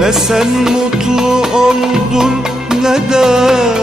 Ne sen mutlu oldun ne de